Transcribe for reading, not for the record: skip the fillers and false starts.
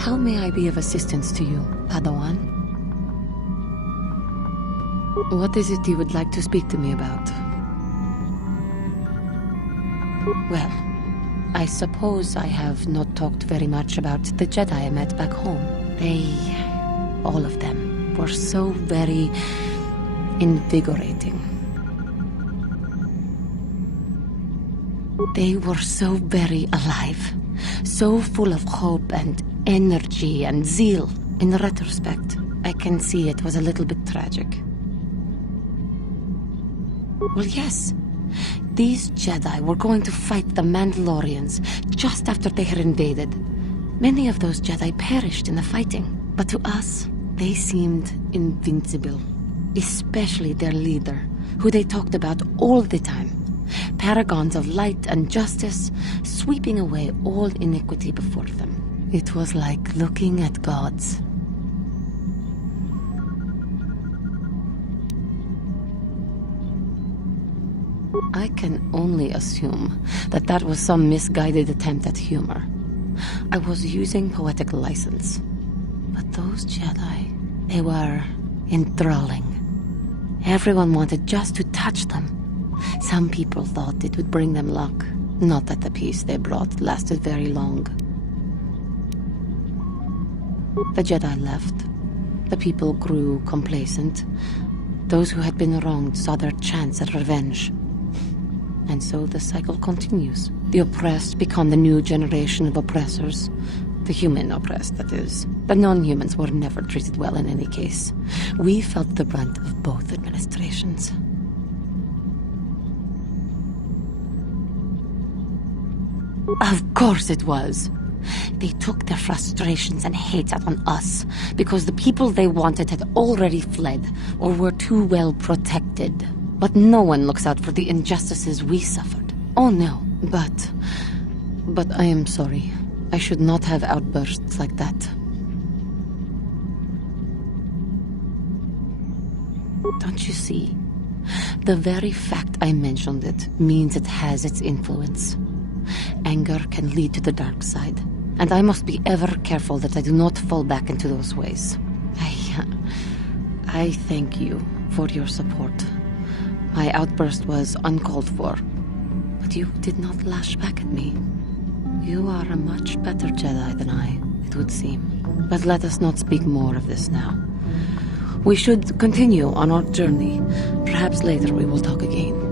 How may I be of assistance to you, Padawan? What is it you would like to speak to me about? Well, I suppose I have not talked very much about the Jedi I met back home. All of them, were so very invigorating. They were so very alive, so full of hope and energy and zeal. In retrospect, I can see it was a little bit tragic. Well, yes. These Jedi were going to fight the Mandalorians just after they had invaded. Many of those Jedi perished in the fighting, but to us, they seemed invincible. Especially their leader, who they talked about all the time. Paragons of light and justice, sweeping away all iniquity before them. It was like looking at gods. I can only assume that that was some misguided attempt at humor. I was using poetic license. But those Jedi, they were enthralling. Everyone wanted just to touch them. Some people thought it would bring them luck. Not that the peace they brought lasted very long. The Jedi left. The people grew complacent. Those who had been wronged saw their chance at revenge. And so the cycle continues. The oppressed become the new generation of oppressors. The human oppressed, that is. The non-humans were never treated well in any case. We felt the brunt of both administrations. Of course it was. They took their frustrations and hate out on us because the people they wanted had already fled or were too well protected. But no one looks out for the injustices we suffered. Oh no, but I am sorry. I should not have outbursts like that. Don't you see? The very fact I mentioned it means it has its influence. Anger can lead to the dark side, and I must be ever careful that I do not fall back into those ways. I thank you for your support. My outburst was uncalled for, but you did not lash back at me. You are a much better Jedi than I, it would seem. But let us not speak more of this now. We should continue on our journey. Perhaps later we will talk again.